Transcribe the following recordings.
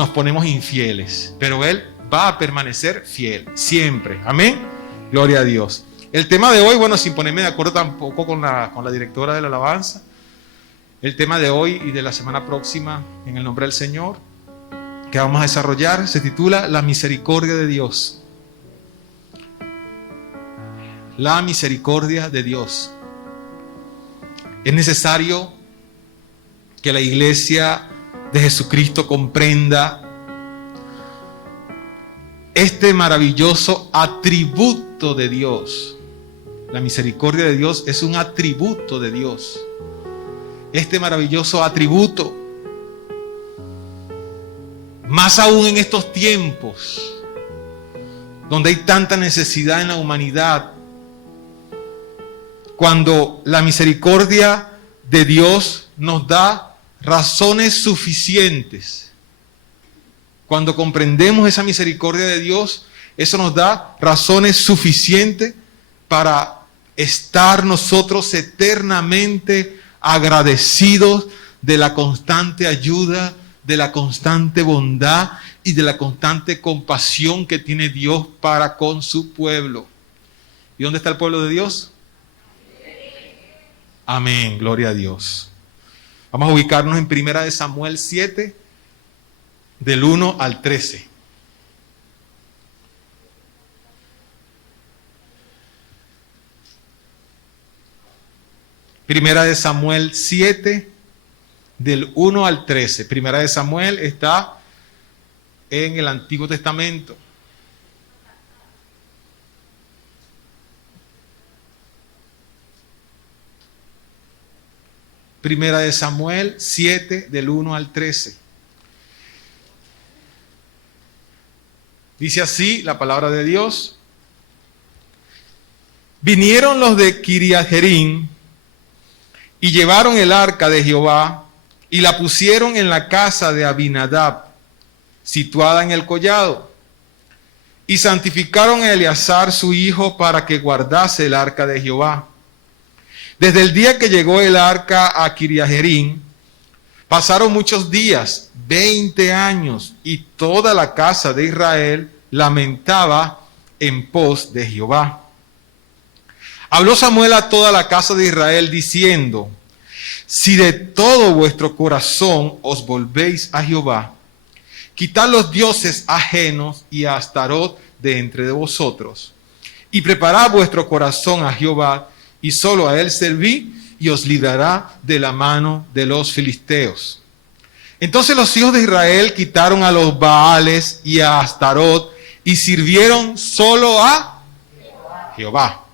nos ponemos infieles, pero Él va a permanecer fiel, siempre. Amén. Gloria a Dios. El tema de hoy, bueno, sin ponerme de acuerdo tampoco con la directora de la alabanza, el tema de hoy y de la semana próxima, en el nombre del Señor, que vamos a desarrollar, se titula La misericordia de Dios. La misericordia de Dios. Es necesario que la iglesia de Jesucristo comprenda este maravilloso atributo de Dios. La misericordia de Dios es un atributo de Dios. Este maravilloso atributo, más aún en estos tiempos donde hay tanta necesidad en la humanidad, cuando la misericordia de Dios nos da razones suficientes. Cuando comprendemos esa misericordia de Dios, eso nos da razones suficientes para estar nosotros eternamente agradecidos de la constante ayuda, de la constante bondad y de la constante compasión que tiene Dios para con su pueblo. ¿Y dónde está el pueblo de Dios? Amén, gloria a Dios. Vamos a ubicarnos en 1 Samuel 7, del 1 al 13. Primera de Samuel 7, del 1 al 13. Primera de Samuel está en el Antiguo Testamento. Primera de Samuel 7, del 1 al 13. Dice así la palabra de Dios. Vinieron los de Kiriat Jearim y llevaron el arca de Jehová y la pusieron en la casa de Abinadab, situada en el collado. Y santificaron a Eleazar su hijo para que guardase el arca de Jehová. Desde el día que llegó el arca a Kiriat Jearim, pasaron muchos días, 20 años, y toda la casa de Israel lamentaba en pos de Jehová. Habló Samuel a toda la casa de Israel diciendo: si de todo vuestro corazón os volvéis a Jehová, quitad los dioses ajenos y a Astarot de entre de vosotros, y preparad vuestro corazón a Jehová, y solo a él serví, y os librará de la mano de los filisteos. Entonces los hijos de Israel quitaron a los Baales y a Astarot, y sirvieron solo a Jehová.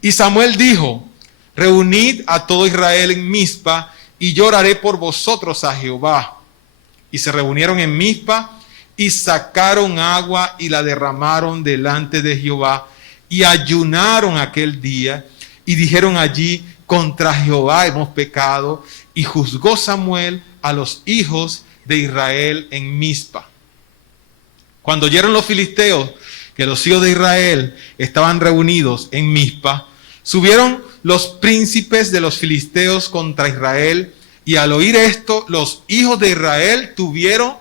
Y Samuel dijo: reunid a todo Israel en Mizpa, y yo oraré por vosotros a Jehová. Y se reunieron en Mizpa, y sacaron agua, y la derramaron delante de Jehová, y ayunaron aquel día, y dijeron allí: contra Jehová hemos pecado. Y juzgó Samuel a los hijos de Israel en Mizpa. Cuando oyeron los filisteos que los hijos de Israel estaban reunidos en Mizpa, subieron los príncipes de los filisteos contra Israel, y al oír esto, los hijos de Israel tuvieron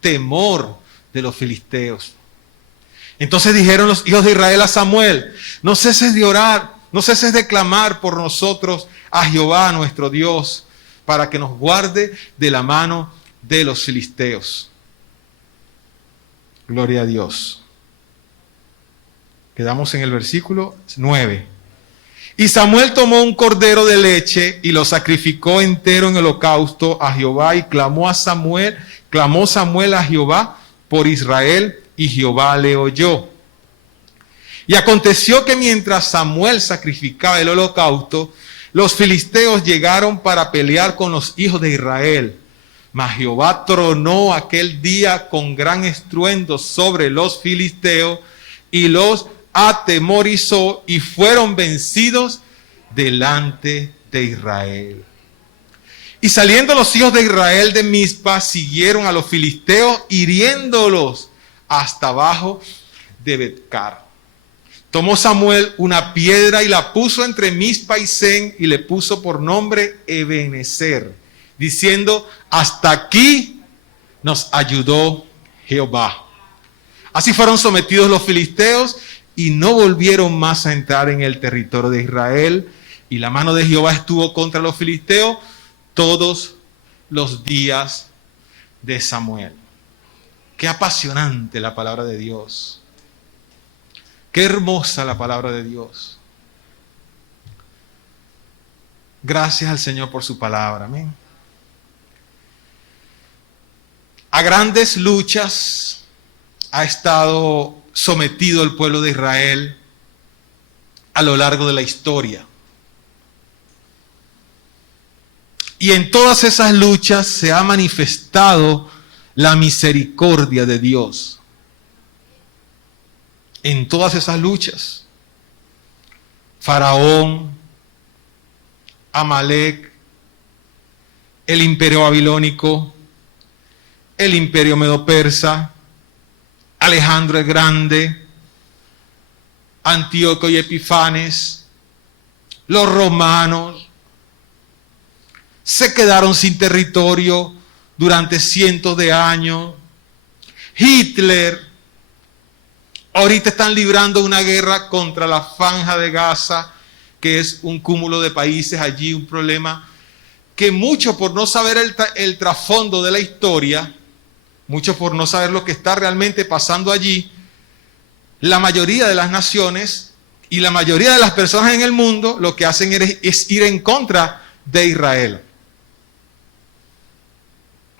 temor de los filisteos. Entonces dijeron los hijos de Israel a Samuel: no ceses de orar, no ceses de clamar por nosotros a Jehová nuestro Dios, para que nos guarde de la mano de los filisteos. Gloria a Dios. Quedamos en el versículo 9. Y Samuel tomó un cordero de leche y lo sacrificó entero en holocausto a Jehová, y clamó Samuel a Jehová por Israel, y Jehová le oyó. Y aconteció que mientras Samuel sacrificaba el holocausto, los filisteos llegaron para pelear con los hijos de Israel. Mas Jehová tronó aquel día con gran estruendo sobre los filisteos, y los atemorizó, y fueron vencidos delante de Israel. Y saliendo los hijos de Israel de Mizpa, siguieron a los filisteos, hiriéndolos hasta abajo de Betcar. Tomó Samuel una piedra y la puso entre Mizpa y Sen, y le puso por nombre Ebenezer, diciendo: hasta aquí nos ayudó Jehová. Así fueron sometidos los filisteos y no volvieron más a entrar en el territorio de Israel. Y la mano de Jehová estuvo contra los filisteos todos los días de Samuel. Qué apasionante la palabra de Dios. Qué hermosa la palabra de Dios. Gracias al Señor por su palabra. Amén. A grandes luchas ha estado sometido el pueblo de Israel a lo largo de la historia. Y en todas esas luchas se ha manifestado la misericordia de Dios. En todas esas luchas. Faraón, Amalek, el imperio babilónico, el imperio medo-persa, Alejandro el Grande, Antíoco y Epifanes, los romanos, se quedaron sin territorio durante cientos de años. Hitler, ahorita están librando una guerra contra la Franja de Gaza, que es un cúmulo de países allí, un problema que muchos por no saber el trasfondo de la historia, muchos por no saber lo que está realmente pasando allí, la mayoría de las naciones y la mayoría de las personas en el mundo lo que hacen es ir en contra de Israel.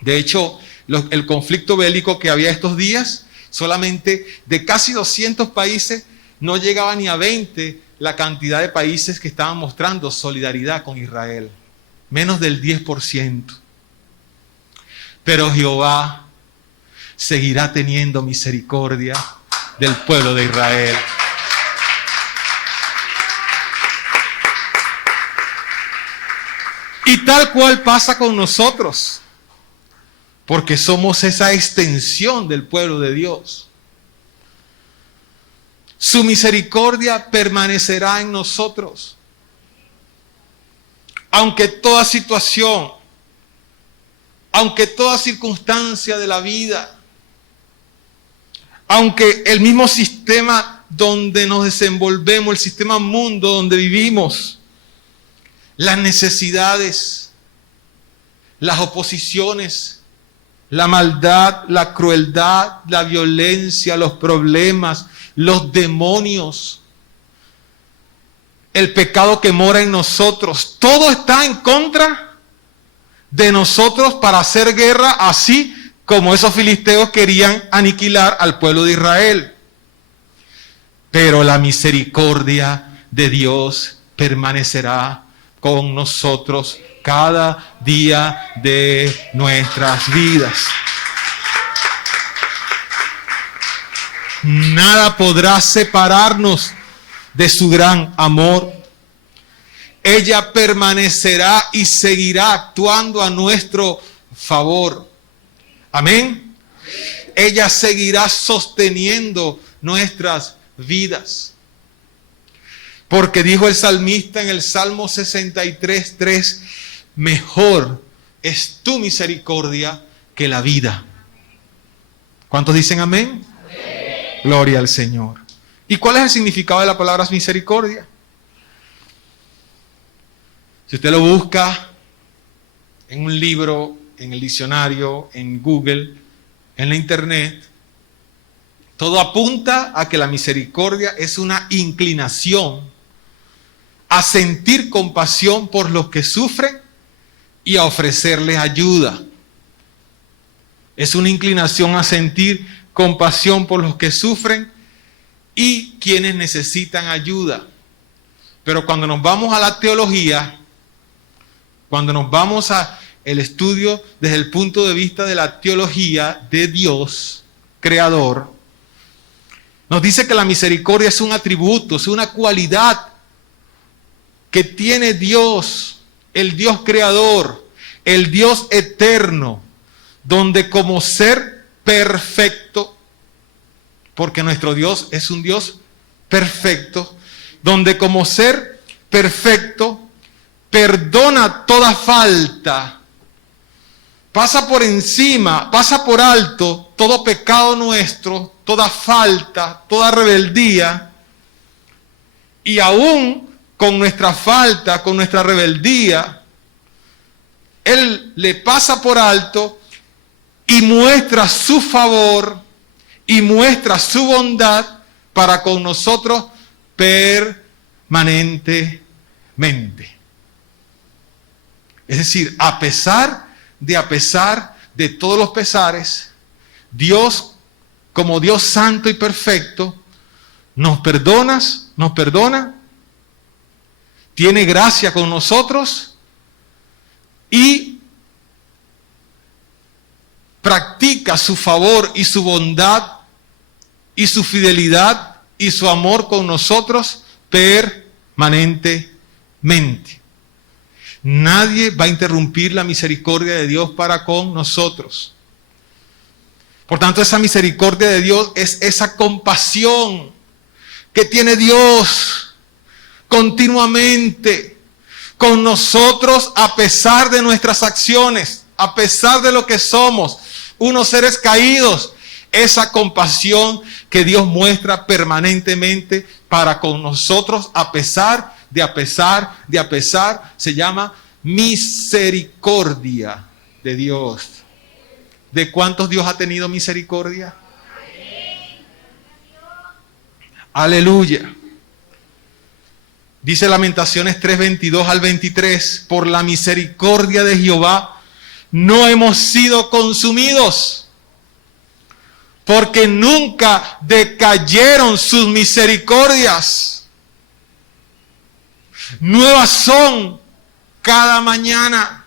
De hecho, el conflicto bélico que había estos días, solamente de casi 200 países, no llegaba ni a 20 la cantidad de países que estaban mostrando solidaridad con Israel. Menos del 10%. Pero Jehová seguirá teniendo misericordia del pueblo de Israel. Y tal cual pasa con nosotros, porque somos esa extensión del pueblo de Dios. Su misericordia permanecerá en nosotros. Aunque toda situación, aunque toda circunstancia de la vida, aunque el mismo sistema donde nos desenvolvemos, el sistema mundo donde vivimos, las necesidades, las oposiciones, la maldad, la crueldad, la violencia, los problemas, los demonios, el pecado que mora en nosotros, todo está en contra de nosotros para hacer guerra, así como esos filisteos querían aniquilar al pueblo de Israel. Pero la misericordia de Dios permanecerá con nosotros cada día de nuestras vidas. Nada podrá separarnos de su gran amor. Ella permanecerá y seguirá actuando a nuestro favor. Amén. Ella seguirá sosteniendo nuestras vidas. Porque dijo el salmista en el Salmo 63:3, mejor es tu misericordia que la vida. ¿Cuántos dicen amén? Amén. Gloria al Señor. ¿Y cuál es el significado de la palabra misericordia? Si usted lo busca en un libro, en el diccionario, en Google, en la internet, todo apunta a que la misericordia es una inclinación a sentir compasión por los que sufren y a ofrecerles ayuda. Es una inclinación a sentir compasión por los que sufren y quienes necesitan ayuda. Pero cuando nos vamos a la teología, cuando nos vamos a el estudio desde el punto de vista de la teología de Dios, creador, nos dice que la misericordia es un atributo, es una cualidad que tiene Dios, el Dios creador, el Dios eterno, donde como ser perfecto, porque nuestro Dios es un Dios perfecto, donde como ser perfecto perdona toda falta, pasa por encima, pasa por alto todo pecado nuestro, toda falta, toda rebeldía, y aún con nuestra falta, con nuestra rebeldía, Él le pasa por alto y muestra su favor y muestra su bondad para con nosotros permanentemente. Es decir, a pesar de todos los pesares, Dios, como Dios santo y perfecto, nos perdona, tiene gracia con nosotros y practica su favor y su bondad y su fidelidad y su amor con nosotros permanentemente. Nadie va a interrumpir la misericordia de Dios para con nosotros. Por tanto, esa misericordia de Dios es esa compasión que tiene Dios continuamente con nosotros a pesar de nuestras acciones, a pesar de lo que somos, unos seres caídos. Esa compasión que Dios muestra permanentemente para con nosotros a pesar, se llama misericordia de Dios. ¿De cuántos Dios ha tenido misericordia? Aleluya. Dice Lamentaciones 3:22 al 23, por la misericordia de Jehová no hemos sido consumidos, porque nunca decayeron sus misericordias. Nuevas son cada mañana.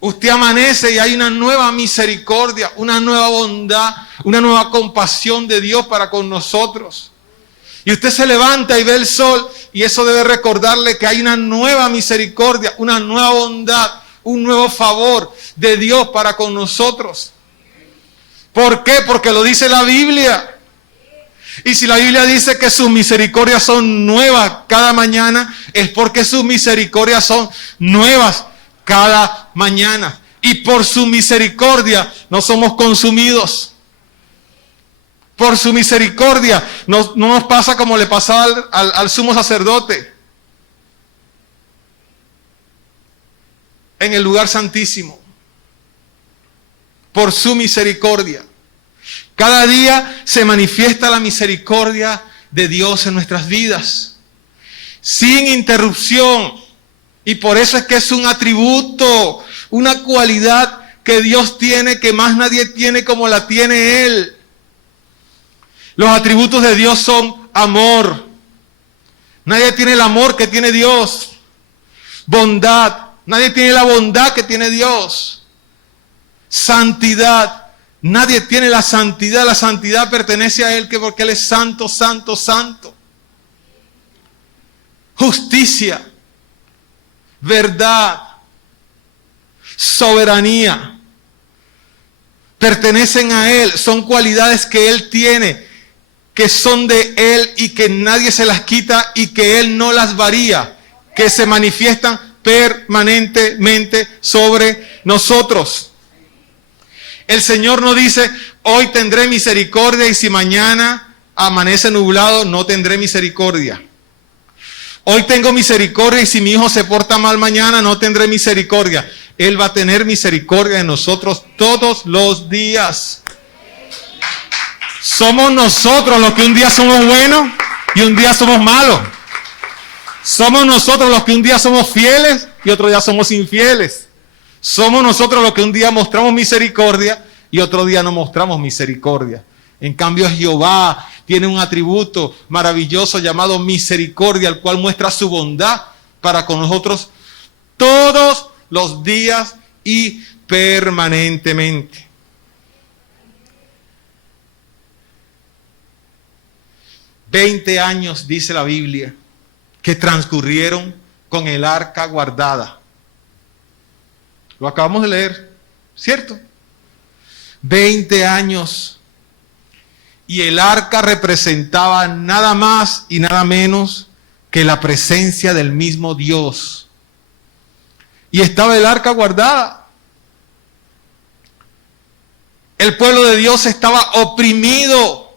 Usted amanece y hay una nueva misericordia, una nueva bondad, una nueva compasión de Dios para con nosotros. Y usted se levanta y ve el sol y eso debe recordarle que hay una nueva misericordia, una nueva bondad, un nuevo favor de Dios para con nosotros. ¿Por qué? Porque lo dice la Biblia. Y si la Biblia dice que sus misericordias son nuevas cada mañana, es porque sus misericordias son nuevas cada mañana. Y por su misericordia no somos consumidos. Por su misericordia no nos pasa como le pasaba al sumo sacerdote en el lugar santísimo. Por su misericordia. Cada día se manifiesta la misericordia de Dios en nuestras vidas, sin interrupción. Y por eso es que es un atributo, una cualidad que Dios tiene, que más nadie tiene como la tiene Él. Los atributos de Dios son amor. Nadie tiene el amor que tiene Dios. Bondad. Nadie tiene la bondad que tiene Dios. Santidad. Nadie tiene la santidad. La santidad pertenece a Él porque Él es santo, santo, santo. Justicia. Verdad. Soberanía. Pertenecen a Él. Son cualidades que Él tiene, que son de Él y que nadie se las quita y que Él no las varía, que se manifiestan permanentemente sobre nosotros. El Señor no dice, hoy tendré misericordia y si mañana amanece nublado, no tendré misericordia. Hoy tengo misericordia y si mi hijo se porta mal mañana, no tendré misericordia. Él va a tener misericordia de nosotros todos los días. Somos nosotros los que un día somos buenos y un día somos malos. Somos nosotros los que un día somos fieles y otro día somos infieles. Somos nosotros los que un día mostramos misericordia y otro día no mostramos misericordia. En cambio, Jehová tiene un atributo maravilloso llamado misericordia, el cual muestra su bondad para con nosotros todos los días y permanentemente. $20 años, dice la Biblia, que transcurrieron con el arca guardada. Lo acabamos de leer, ¿cierto? 20 años. Y el arca representaba nada más y nada menos que la presencia del mismo Dios. Y estaba el arca guardada. El pueblo de Dios estaba oprimido,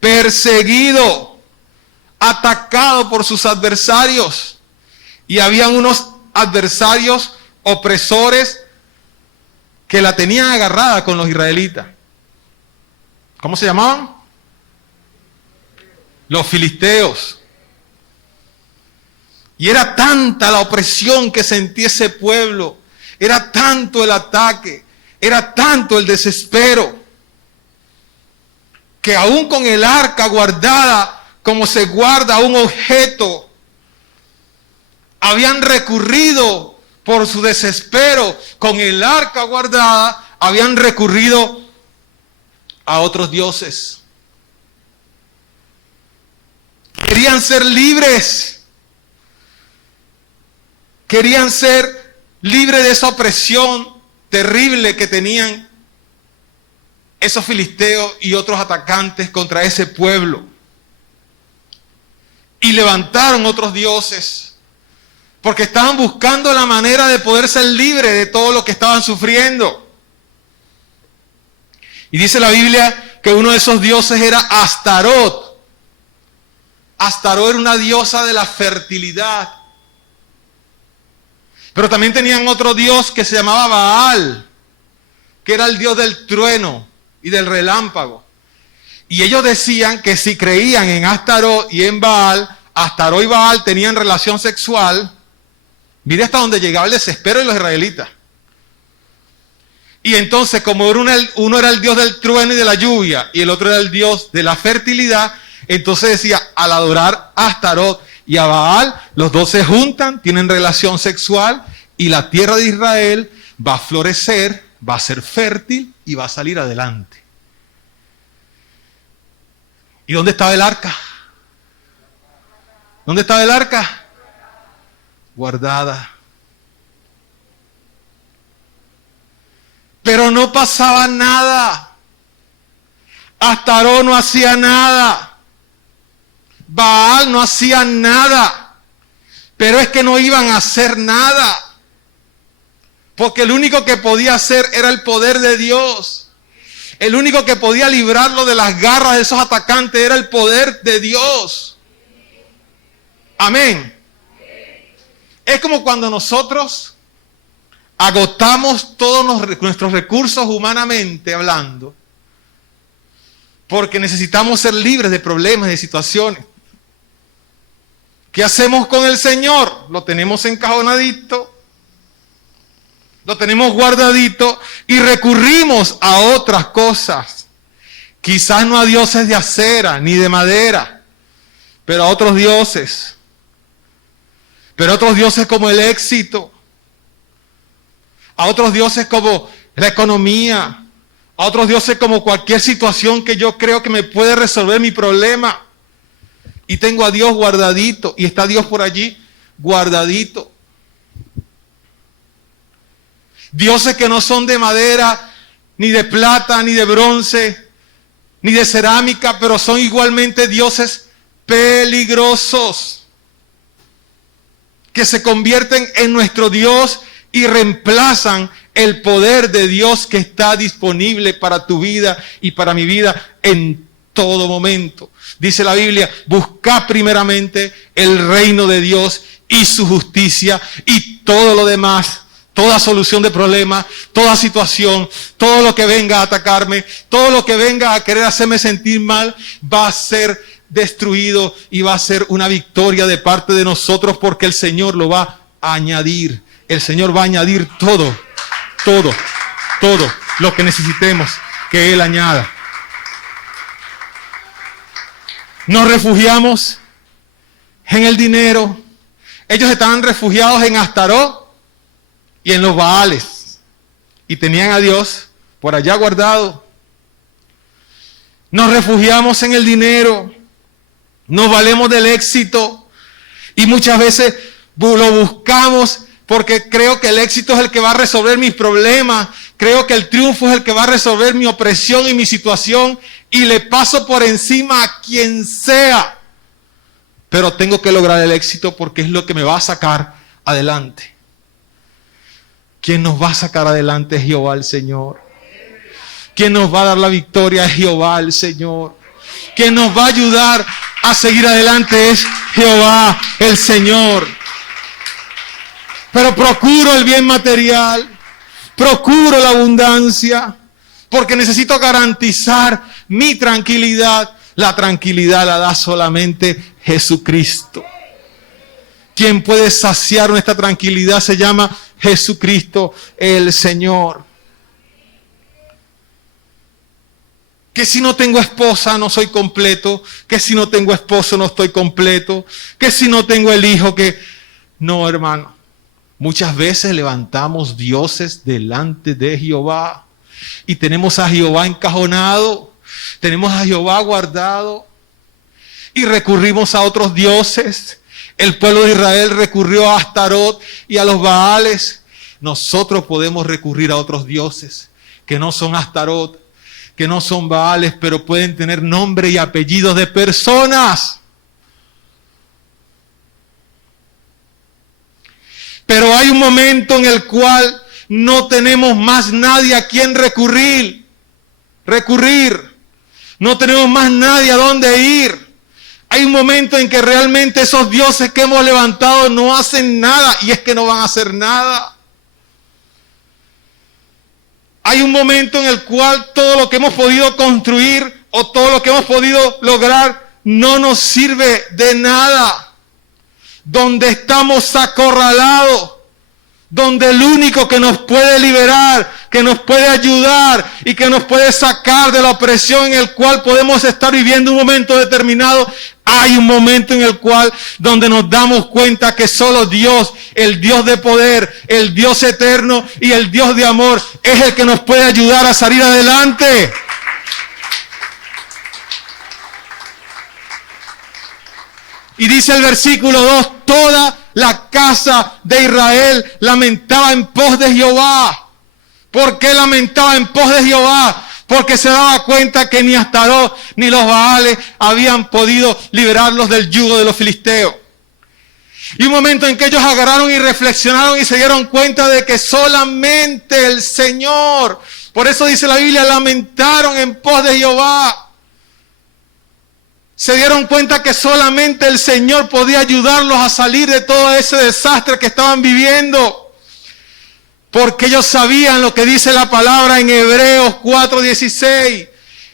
perseguido, atacado por sus adversarios. Y habían unos adversarios opresores que la tenían agarrada con los israelitas. ¿Cómo se llamaban? Los filisteos. Y era tanta la opresión que sentía ese pueblo, era tanto el ataque, era tanto el desespero, que aún con el arca guardada como se guarda un objeto, habían recurrido por su desespero, con el arca guardada, habían recurrido a otros dioses. Querían ser libres. Querían ser libres de esa opresión terrible que tenían esos filisteos y otros atacantes contra ese pueblo. Y levantaron otros dioses, porque estaban buscando la manera de poder ser libres de todo lo que estaban sufriendo. Y dice la Biblia que uno de esos dioses era Astarot. Astarot era una diosa de la fertilidad. Pero también tenían otro dios que se llamaba Baal, que era el dios del trueno y del relámpago. Y ellos decían que si creían en Astarot y en Baal, Astarot y Baal tenían relación sexual. Mire hasta donde llegaba el desespero de los israelitas. Y entonces, como uno era el dios del trueno y de la lluvia, y el otro era el dios de la fertilidad, entonces decía, al adorar a Astarot y a Baal, los dos se juntan, tienen relación sexual, y la tierra de Israel va a florecer, va a ser fértil y va a salir adelante. ¿Y dónde estaba el arca? ¿Dónde estaba el arca? Guardada. Pero no pasaba nada. Astarot no hacía nada. Baal no hacía nada. Pero es que no iban a hacer nada. Porque el único que podía hacer era el poder de Dios. El único que podía librarlo de las garras de esos atacantes era el poder de Dios. Amén. Es como cuando nosotros agotamos todos nuestros recursos humanamente hablando, porque necesitamos ser libres de problemas, de situaciones. ¿Qué hacemos con el Señor? Lo tenemos encajonadito, lo tenemos guardadito y recurrimos a otras cosas. Quizás no a dioses de acera ni de madera, pero a otros dioses. Pero otros dioses como el éxito, a otros dioses como la economía, a otros dioses como cualquier situación que yo creo que me puede resolver mi problema. Y tengo a Dios guardadito, y está Dios por allí guardadito. Dioses que no son de madera, ni de plata, ni de bronce, ni de cerámica, pero son igualmente dioses peligrosos, que se convierten en nuestro Dios y reemplazan el poder de Dios que está disponible para tu vida y para mi vida en todo momento. Dice la Biblia, buscad primeramente el reino de Dios y su justicia, y todo lo demás, toda solución de problemas, toda situación, todo lo que venga a atacarme, todo lo que venga a querer hacerme sentir mal, va a ser destruido y va a ser una victoria de parte de nosotros, porque el Señor lo va a añadir. El Señor va a añadir todo lo que necesitemos que Él añada. Nos refugiamos en el dinero. Ellos estaban refugiados en Astarot y en los Baales, y tenían a Dios por allá guardado. Nos refugiamos en el dinero, nos valemos del éxito, y muchas veces lo buscamos porque creo que el éxito es el que va a resolver mis problemas, creo que el triunfo es el que va a resolver mi opresión y mi situación, y le paso por encima a quien sea. Pero tengo que lograr el éxito porque es lo que me va a sacar adelante. ¿Quién nos va a sacar adelante? Es Jehová el Señor. Quien nos va a dar la victoria es Jehová, el Señor. Quien nos va a ayudar a seguir adelante es Jehová, el Señor. Pero procuro el bien material, procuro la abundancia, porque necesito garantizar mi tranquilidad. La tranquilidad la da solamente Jesucristo. Quien puede saciar nuestra tranquilidad se llama Jesucristo, el Señor. Que si no tengo esposa no soy completo, que si no tengo esposo no estoy completo, que si no tengo el hijo que... No, hermano. Muchas veces levantamos dioses delante de Jehová y tenemos a Jehová encajonado, tenemos a Jehová guardado y recurrimos a otros dioses. El pueblo de Israel recurrió a Astarot y a los Baales. Nosotros podemos recurrir a otros dioses que no son Astarot, que no son Baales, pero pueden tener nombre y apellidos de personas. Pero hay un momento en el cual no tenemos más nadie a quien recurrir. No tenemos más nadie a dónde ir. Hay un momento en que realmente esos dioses que hemos levantado no hacen nada, y es que no van a hacer nada. Hay un momento en el cual todo lo que hemos podido construir o todo lo que hemos podido lograr no nos sirve de nada. Donde estamos acorralados, donde el único que nos puede liberar, que nos puede ayudar y que nos puede sacar de la opresión en el cual podemos estar viviendo un momento determinado, hay un momento en el cual donde nos damos cuenta que solo Dios, el Dios de poder, el Dios eterno y el Dios de amor es el que nos puede ayudar a salir adelante. Y dice el versículo 2, toda la casa de Israel lamentaba en pos de Jehová. ¿Por qué lamentaba en pos de Jehová? Porque se daba cuenta que ni Astarot ni los Baales habían podido liberarlos del yugo de los filisteos. Y un momento en que ellos agarraron y reflexionaron y se dieron cuenta de que solamente el Señor, por eso dice la Biblia, lamentaron en pos de Jehová. Se dieron cuenta que solamente el Señor podía ayudarlos a salir de todo ese desastre que estaban viviendo. Porque ellos sabían lo que dice la palabra en Hebreos 4:16.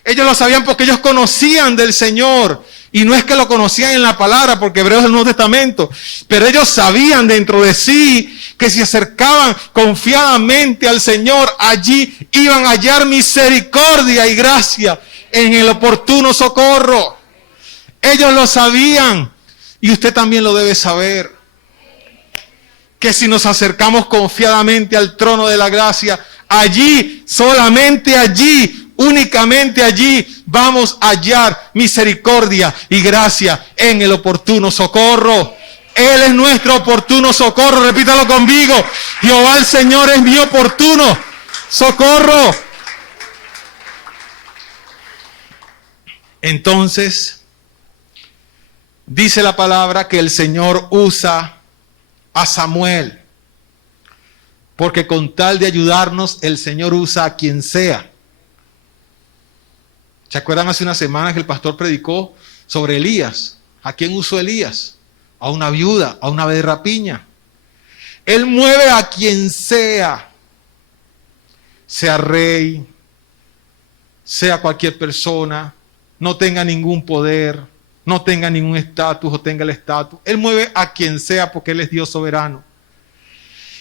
Ellos lo sabían porque ellos conocían del Señor. Y no es que lo conocían en la palabra, porque Hebreos es el Nuevo Testamento. Pero ellos sabían dentro de sí que si se acercaban confiadamente al Señor, allí iban a hallar misericordia y gracia en el oportuno socorro. Ellos lo sabían y usted también lo debe saber. Que si nos acercamos confiadamente al trono de la gracia, allí, solamente allí, únicamente allí, vamos a hallar misericordia y gracia en el oportuno socorro. Él es nuestro oportuno socorro, repítalo conmigo. Jehová el Señor es mi oportuno socorro. Entonces, dice la palabra que el Señor usa a Samuel, porque con tal de ayudarnos, el Señor usa a quien sea. ¿Se acuerdan hace unas semanas que el pastor predicó sobre Elías? ¿A quién usó Elías? A una viuda, a una ave de rapiña. Él mueve a quien sea, sea rey, sea cualquier persona, no tenga ningún poder, no tenga ningún estatus o tenga el estatus. Él mueve a quien sea porque Él es Dios soberano.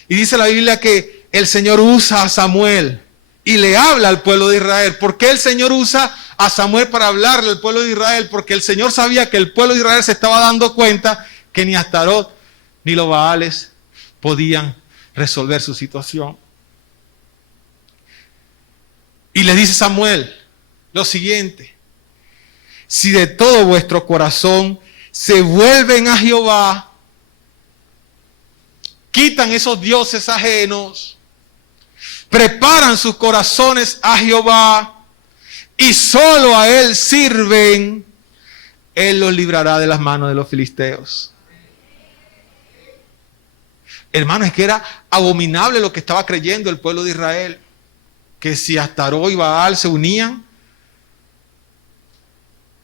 Y dice la Biblia que el Señor usa a Samuel y le habla al pueblo de Israel. ¿Por qué el Señor usa a Samuel para hablarle al pueblo de Israel? Porque el Señor sabía que el pueblo de Israel se estaba dando cuenta que ni Astarot ni los Baales podían resolver su situación. Y le dice Samuel lo siguiente: si de todo vuestro corazón se vuelven a Jehová, quitan esos dioses ajenos, preparan sus corazones a Jehová y solo a Él sirven, Él los librará de las manos de los filisteos. Hermano, es que era abominable lo que estaba creyendo el pueblo de Israel. que si Astaró y Baal se unían,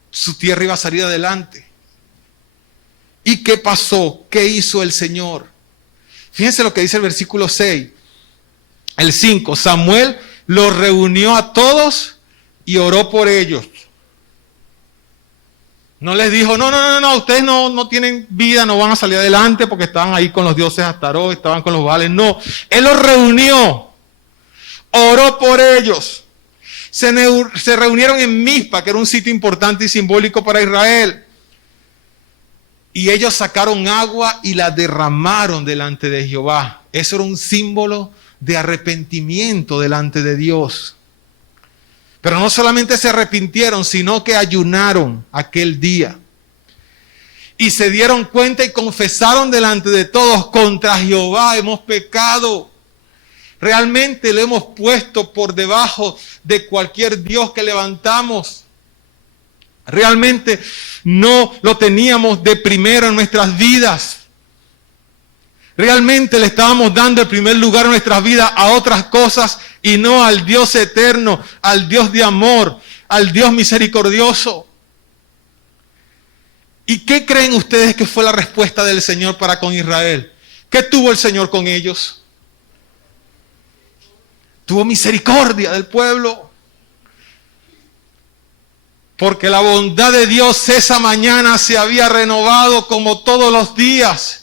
su tierra iba a salir adelante. ¿Y qué pasó? ¿Qué hizo el Señor? Fíjense lo que dice el versículo 6. El 5. Samuel los reunió a todos y oró por ellos. No les dijo, no, ustedes no tienen vida, no van a salir adelante porque estaban ahí con los dioses Astaró, estaban con los Baales. No, Él los reunió, oró por ellos. Se reunieron en Mizpa, que era un sitio importante y simbólico para Israel. Y ellos sacaron agua y la derramaron delante de Jehová. Eso era un símbolo de arrepentimiento delante de Dios. Pero no solamente se arrepintieron, sino que ayunaron aquel día. Y se dieron cuenta y confesaron delante de todos: contra Jehová hemos pecado. Realmente lo hemos puesto por debajo de cualquier Dios que levantamos. Realmente no lo teníamos de primero en nuestras vidas. Realmente le estábamos dando el primer lugar en nuestras vidas a otras cosas y no al Dios eterno, al Dios de amor, al Dios misericordioso. ¿Y qué creen ustedes que fue la respuesta del Señor para con Israel? ¿Qué tuvo el Señor con ellos? Tuvo misericordia del pueblo. Porque la bondad de Dios esa mañana se había renovado como todos los días.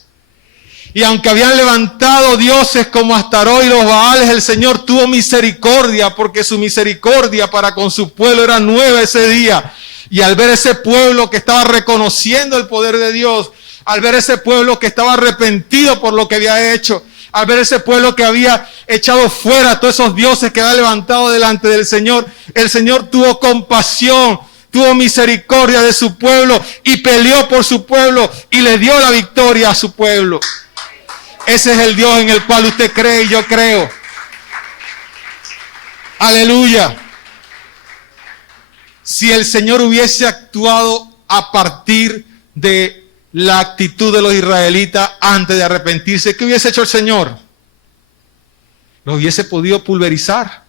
Y aunque habían levantado dioses como Astaró y los Baales, el Señor tuvo misericordia, porque su misericordia para con su pueblo era nueva ese día. Y al ver ese pueblo que estaba reconociendo el poder de Dios, al ver ese pueblo que estaba arrepentido por lo que había hecho, al ver ese pueblo que había echado fuera a todos esos dioses que había levantado delante del Señor, el Señor tuvo compasión, tuvo misericordia de su pueblo y peleó por su pueblo y le dio la victoria a su pueblo. Ese es el Dios en el cual usted cree y yo creo. Aleluya. Si el Señor hubiese actuado a partir de la actitud de los israelitas antes de arrepentirse, ¿qué hubiese hecho el Señor? Lo hubiese podido pulverizar.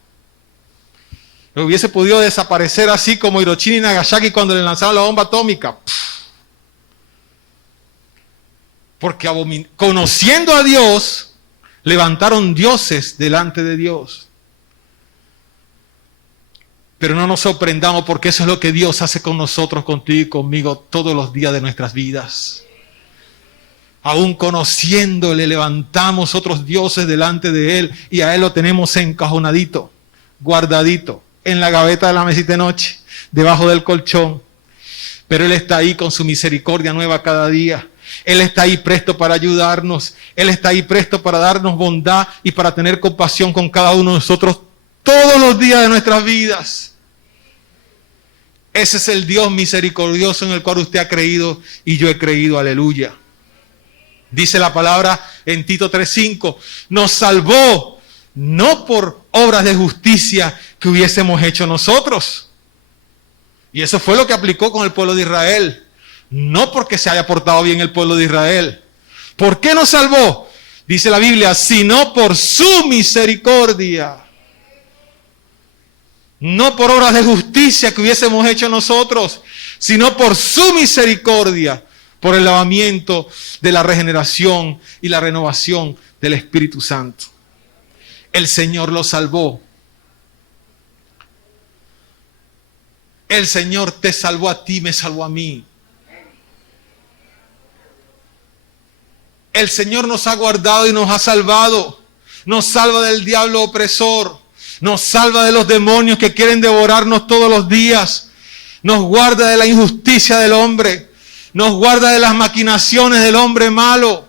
Lo hubiese podido desaparecer así como Hiroshima y Nagasaki cuando le lanzaron la bomba atómica. Porque conociendo a Dios, levantaron dioses delante de Dios. Pero no nos sorprendamos, porque eso es lo que Dios hace con nosotros, contigo y conmigo, todos los días de nuestras vidas. Aún conociéndole, levantamos otros dioses delante de Él y a Él lo tenemos encajonadito, guardadito, en la gaveta de la mesita de noche, debajo del colchón. Pero Él está ahí con su misericordia nueva cada día. Él está ahí presto para ayudarnos. Él está ahí presto para darnos bondad y para tener compasión con cada uno de nosotros todos los días de nuestras vidas. Ese es el Dios misericordioso en el cual usted ha creído y yo he creído. Aleluya. Dice la palabra en Tito 3:5, nos salvó no por obras de justicia que hubiésemos hecho nosotros. Y eso fue lo que aplicó con el pueblo de Israel. No porque se haya portado bien el pueblo de Israel. ¿Por qué nos salvó? Dice la Biblia, sino por su misericordia. No por obras de justicia que hubiésemos hecho nosotros, sino por su misericordia, por el lavamiento de la regeneración y la renovación del Espíritu Santo. El Señor los salvó. El Señor te salvó a ti, me salvó a mí. El Señor nos ha guardado y nos ha salvado. Nos salva del diablo opresor. Nos salva de los demonios que quieren devorarnos todos los días. Nos guarda de la injusticia del hombre. Nos guarda de las maquinaciones del hombre malo.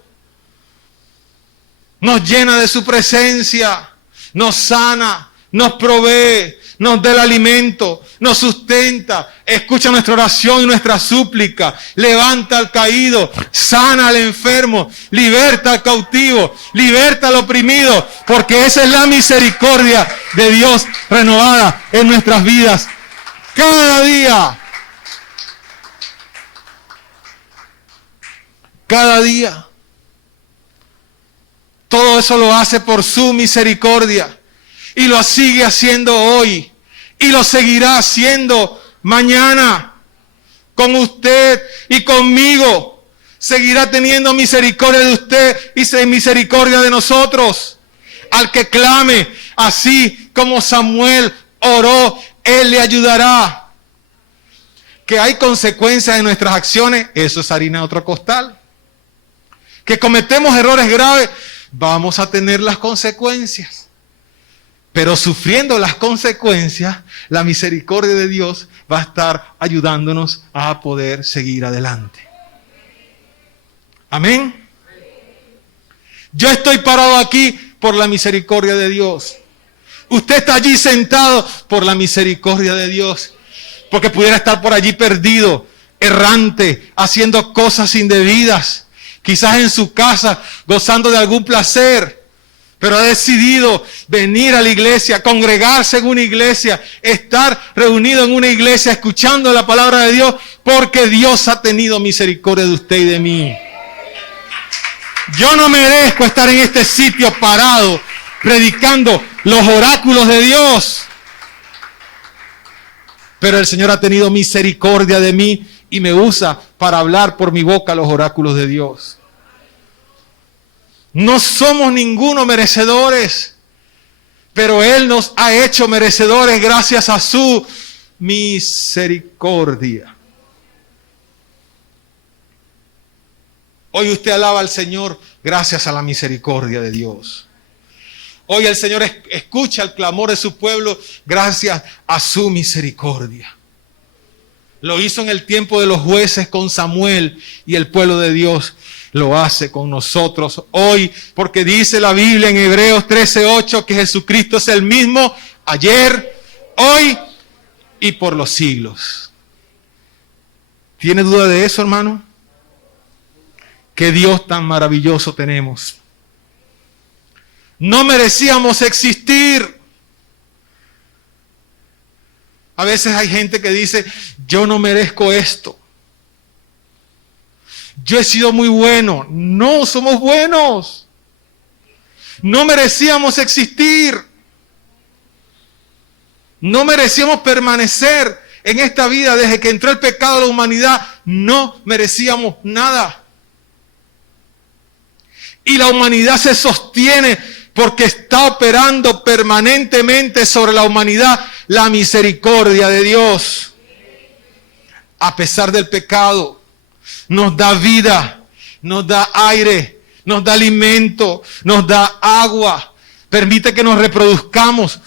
Nos llena de su presencia. Nos sana. Nos provee. Nos da el alimento, nos sustenta, escucha nuestra oración y nuestra súplica, levanta al caído, sana al enfermo, liberta al cautivo, liberta al oprimido, porque esa es la misericordia de Dios renovada en nuestras vidas cada día. Cada día. Todo eso lo hace por su misericordia. Y lo sigue haciendo hoy. Y lo seguirá haciendo mañana. Con usted y conmigo. Seguirá teniendo misericordia de usted y misericordia de nosotros. Al que clame, así como Samuel oró, Él le ayudará. Que hay consecuencias en nuestras acciones, eso es harina de otro costal. Que cometemos errores graves, vamos a tener las consecuencias. Pero sufriendo las consecuencias, la misericordia de Dios va a estar ayudándonos a poder seguir adelante. Amén. Yo estoy parado aquí por la misericordia de Dios. Usted está allí sentado por la misericordia de Dios. Porque pudiera estar por allí perdido, errante, haciendo cosas indebidas. Quizás en su casa, gozando de algún placer. Pero ha decidido venir a la iglesia, congregarse en una iglesia, estar reunido en una iglesia, escuchando la palabra de Dios, porque Dios ha tenido misericordia de usted y de mí. Yo no merezco estar en este sitio parado, predicando los oráculos de Dios. Pero el Señor ha tenido misericordia de mí y me usa para hablar por mi boca los oráculos de Dios. No somos ninguno merecedores, pero Él nos ha hecho merecedores gracias a su misericordia. Hoy usted alaba al Señor gracias a la misericordia de Dios. Hoy el Señor escucha el clamor de su pueblo gracias a su misericordia. Lo hizo en el tiempo de los jueces con Samuel y el pueblo de Dios lo hace con nosotros hoy, porque dice la Biblia en Hebreos 13:8 que Jesucristo es el mismo ayer, hoy y por los siglos. ¿Tiene duda de eso, hermano? Qué Dios tan maravilloso tenemos. No merecíamos existir. A veces hay gente que dice, yo no merezco esto. Yo he sido muy bueno. No, somos buenos. No merecíamos existir. No merecíamos permanecer en esta vida. Desde que entró el pecado a la humanidad, no merecíamos nada. Y la humanidad se sostiene porque está operando permanentemente sobre la humanidad la misericordia de Dios. A pesar del pecado, nos da vida, nos da aire, nos da alimento, nos da agua, permite que nos reproduzcamos.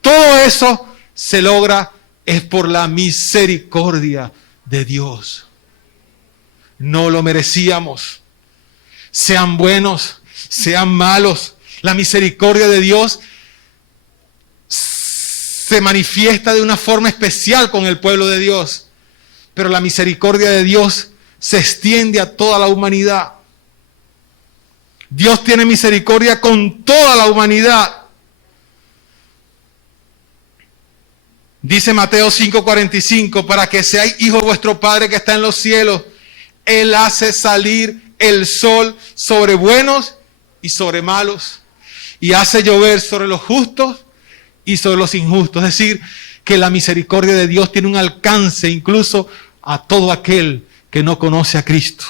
Todo eso se logra es por la misericordia de Dios. No lo merecíamos. Sean buenos, sean malos. La misericordia de Dios se manifiesta de una forma especial con el pueblo de Dios. Pero la misericordia de Dios se extiende a toda la humanidad. Dios tiene misericordia con toda la humanidad. Dice Mateo 5:45, para que seáis hijos de vuestro Padre que está en los cielos. Él hace salir el sol sobre buenos y sobre malos. Y hace llover sobre los justos y sobre los injustos. Es decir, que la misericordia de Dios tiene un alcance incluso a todo aquel que no conoce a Cristo.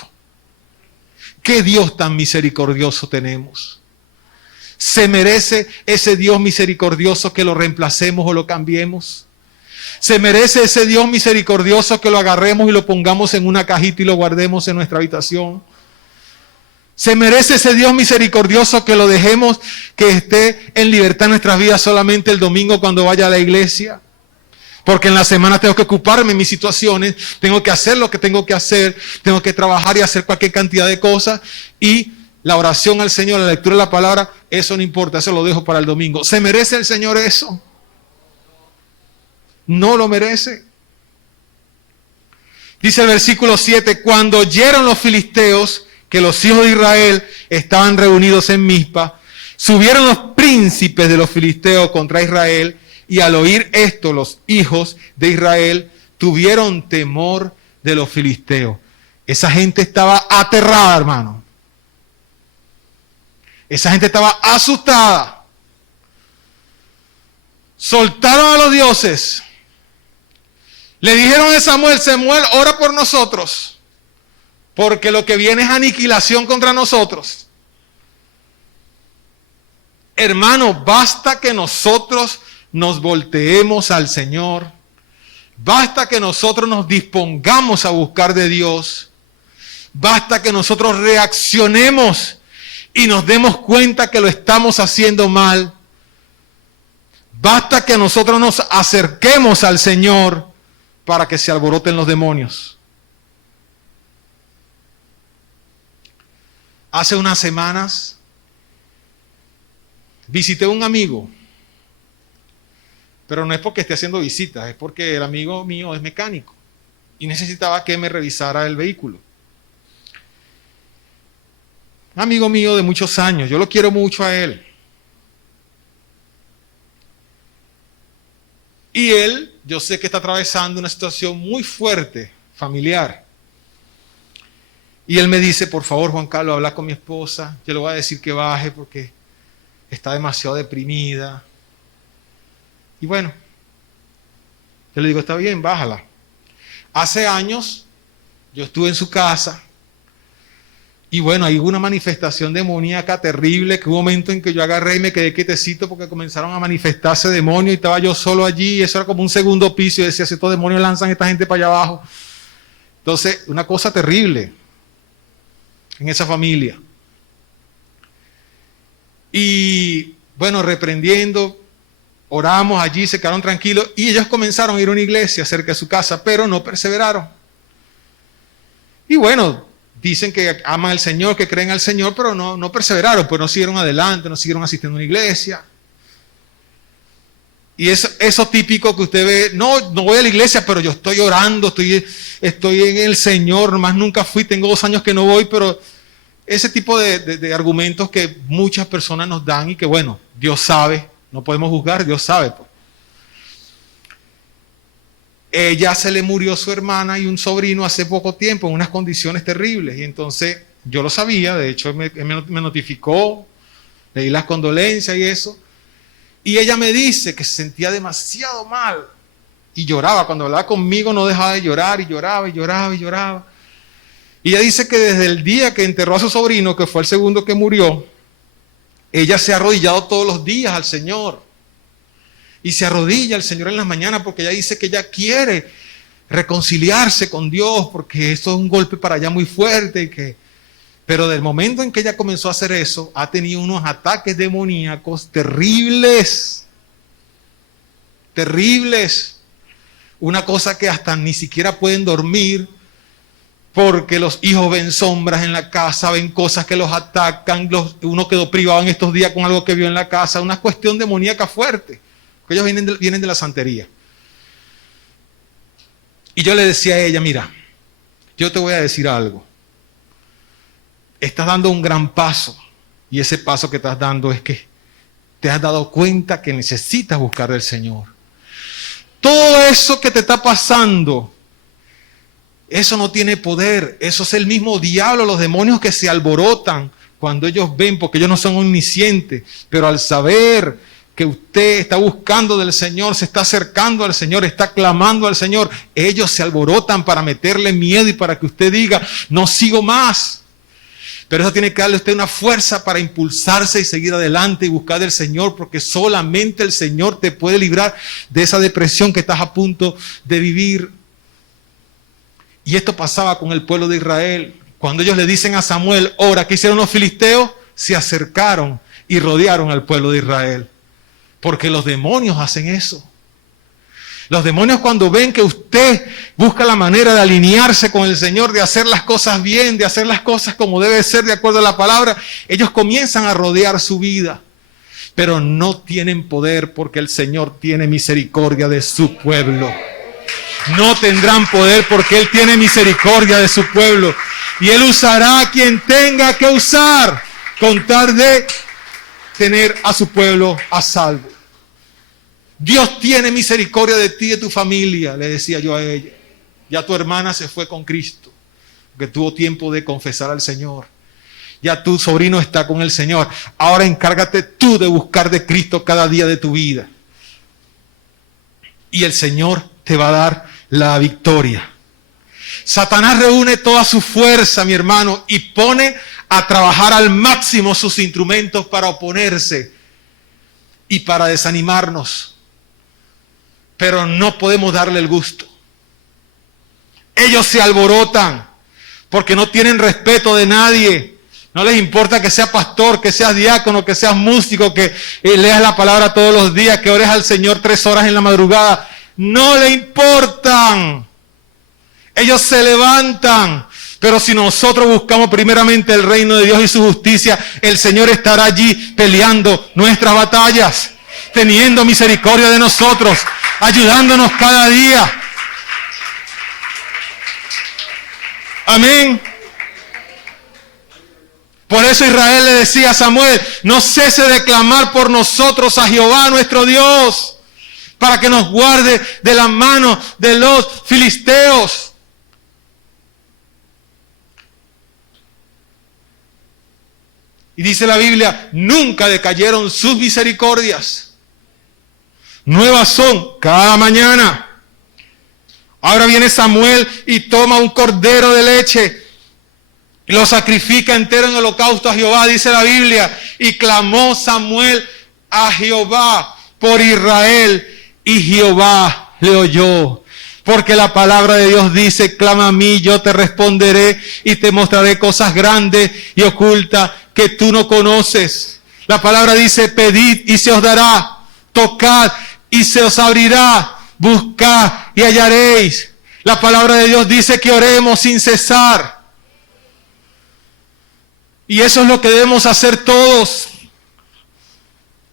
¿Qué Dios tan misericordioso tenemos? ¿Se merece ese Dios misericordioso que lo reemplacemos o lo cambiemos? ¿Se merece ese Dios misericordioso que lo agarremos y lo pongamos en una cajita y lo guardemos en nuestra habitación? ¿Se merece ese Dios misericordioso que lo dejemos que esté en libertad en nuestras vidas solamente el domingo cuando vaya a la iglesia? Porque en la semana tengo que ocuparme de mis situaciones, tengo que hacer lo que tengo que hacer, tengo que trabajar y hacer cualquier cantidad de cosas. Y la oración al Señor, la lectura de la palabra, eso no importa, eso lo dejo para el domingo. ¿Se merece el Señor eso? No lo merece. Dice el versículo 7, cuando oyeron los filisteos que los hijos de Israel estaban reunidos en Mizpa, subieron los príncipes de los filisteos contra Israel, y al oír esto los hijos de Israel tuvieron temor de los filisteos. Esa gente estaba aterrada, hermano. Esa gente estaba asustada. soltaron a los dioses. Le dijeron a Samuel, Samuel, ora por nosotros, porque lo que viene es aniquilación contra nosotros. Hermano, basta que nosotros nos volteemos al Señor. Basta que nosotros nos dispongamos a buscar de Dios. Basta que nosotros reaccionemos y nos demos cuenta que lo estamos haciendo mal. Basta que nosotros nos acerquemos al Señor para que se alboroten los demonios. Hace unas semanas visité a un amigo, pero no es porque esté haciendo visitas, es porque el amigo mío es mecánico y necesitaba que me revisara el vehículo. Un amigo mío de muchos años, yo lo quiero mucho a él. Y él, yo sé que está atravesando una situación muy fuerte, familiar. Y él me dice, por favor, Juan Carlos, habla con mi esposa. Yo le voy a decir que baje porque está demasiado deprimida. Y bueno, yo le digo, está bien, bájala. Hace años, yo estuve en su casa. Y bueno, hay una manifestación demoníaca terrible, que hubo un momento en que yo agarré y me quedé quietecito porque comenzaron a manifestarse demonios y estaba yo solo allí y eso era como un segundo piso y decía, si estos demonios lanzan a esta gente para allá abajo. Entonces, una cosa terrible en esa familia. Y bueno, reprendiendo, oramos allí, se quedaron tranquilos y ellos comenzaron a ir a una iglesia cerca de su casa, pero no perseveraron. Y bueno, dicen que aman al Señor, que creen al Señor, pero no perseveraron, pues no siguieron adelante, no siguieron asistiendo a una iglesia. Y eso típico que usted ve, no voy a la iglesia, pero yo estoy orando, estoy en el Señor, nomás nunca fui, tengo 2 años que no voy, pero ese tipo de argumentos que muchas personas nos dan y que bueno, Dios sabe, no podemos juzgar, Dios sabe. Pues. Ella se le murió su hermana y un sobrino hace poco tiempo en unas condiciones terribles. Y entonces yo lo sabía, de hecho me notificó, leí las condolencias y eso. Y ella me dice que se sentía demasiado mal. Y lloraba, cuando hablaba conmigo no dejaba de llorar y lloraba y lloraba y lloraba. Y ella dice que desde el día que enterró a su sobrino, que fue el segundo que murió, ella se ha arrodillado todos los días al Señor. Y se arrodilla al Señor en las mañanas porque ella dice que ella quiere reconciliarse con Dios porque esto es un golpe para ella muy fuerte. Pero del momento en que ella comenzó a hacer eso, ha tenido unos ataques demoníacos terribles. Terribles. Una cosa que hasta ni siquiera pueden dormir porque los hijos ven sombras en la casa, ven cosas que los atacan. Uno quedó privado en estos días con algo que vio en la casa. Una cuestión demoníaca fuerte. Porque ellos vienen de la santería. Y yo le decía a ella, mira, yo te voy a decir algo. Estás dando un gran paso. Y ese paso que estás dando es que te has dado cuenta que necesitas buscar del Señor. Todo eso que te está pasando, eso no tiene poder. Eso es el mismo diablo, los demonios que se alborotan cuando ellos ven, porque ellos no son omniscientes. Pero al saber que usted está buscando del Señor, se está acercando al Señor, está clamando al Señor, ellos se alborotan para meterle miedo y para que usted diga, no sigo más. Pero eso tiene que darle a usted una fuerza para impulsarse y seguir adelante y buscar del Señor, porque solamente el Señor te puede librar de esa depresión que estás a punto de vivir. Y esto pasaba con el pueblo de Israel. Cuando ellos le dicen a Samuel, ora, ¿qué hicieron los filisteos? Se acercaron y rodearon al pueblo de Israel. Porque los demonios hacen eso. Los demonios cuando ven que usted busca la manera de alinearse con el Señor, de hacer las cosas bien, de hacer las cosas como debe ser de acuerdo a la palabra, ellos comienzan a rodear su vida. Pero no tienen poder porque el Señor tiene misericordia de su pueblo. No tendrán poder porque Él tiene misericordia de su pueblo. Y Él usará a quien tenga que usar con tal de tener a su pueblo a salvo. Dios tiene misericordia de ti y de tu familia, le decía yo a ella. Ya tu hermana se fue con Cristo, porque tuvo tiempo de confesar al Señor. Ya tu sobrino está con el Señor. Ahora encárgate tú de buscar de Cristo cada día de tu vida. y el Señor te va a dar la victoria. Satanás reúne toda su fuerza, mi hermano, y pone a trabajar al máximo sus instrumentos para oponerse y para desanimarnos. Pero no podemos darle el gusto. Ellos se alborotan porque no tienen respeto de nadie. No les importa que seas pastor, que seas diácono, que seas músico, que leas la palabra todos los días, que ores al Señor 3 horas en la madrugada. No le importan. Ellos se levantan. Pero si nosotros buscamos primeramente el reino de Dios y su justicia, el Señor estará allí peleando nuestras batallas, teniendo misericordia de nosotros, ayudándonos cada día. Amén. Por eso Israel le decía a Samuel: no cese de clamar por nosotros a Jehová nuestro Dios, para que nos guarde de la mano de los filisteos. Y dice la Biblia: nunca decayeron sus misericordias. Nuevas son cada mañana. Ahora viene Samuel y toma un cordero de leche y lo sacrifica entero en holocausto a Jehová, dice la Biblia. Y clamó Samuel a Jehová por Israel, y Jehová le oyó. Porque la palabra de Dios dice: clama a mí, yo te responderé y te mostraré cosas grandes y ocultas que tú no conoces. La palabra dice: pedid y se os dará, tocad y se os abrirá, buscad y hallaréis. La palabra de Dios dice que oremos sin cesar. Y eso es lo que debemos hacer todos.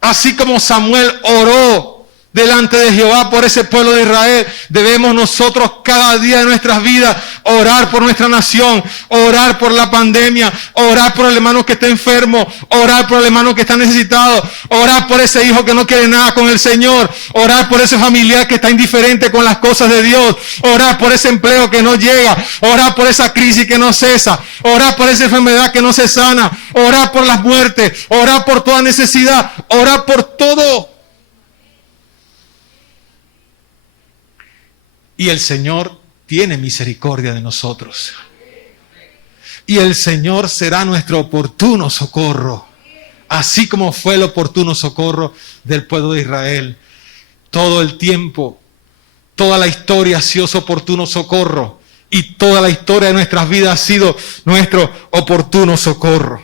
Así como Samuel oró delante de Jehová por ese pueblo de Israel, debemos nosotros cada día de nuestras vidas orar por nuestra nación, orar por la pandemia, orar por el hermano que está enfermo, orar por el hermano que está necesitado, orar por ese hijo que no quiere nada con el Señor, orar por ese familiar que está indiferente con las cosas de Dios, orar por ese empleo que no llega, orar por esa crisis que no cesa, orar por esa enfermedad que no se sana, orar por las muertes, orar por toda necesidad, orar por todo. Y el Señor tiene misericordia de nosotros. Y el Señor será nuestro oportuno socorro. Así como fue el oportuno socorro del pueblo de Israel. Todo el tiempo, toda la historia ha sido su oportuno socorro. Y toda la historia de nuestras vidas ha sido nuestro oportuno socorro.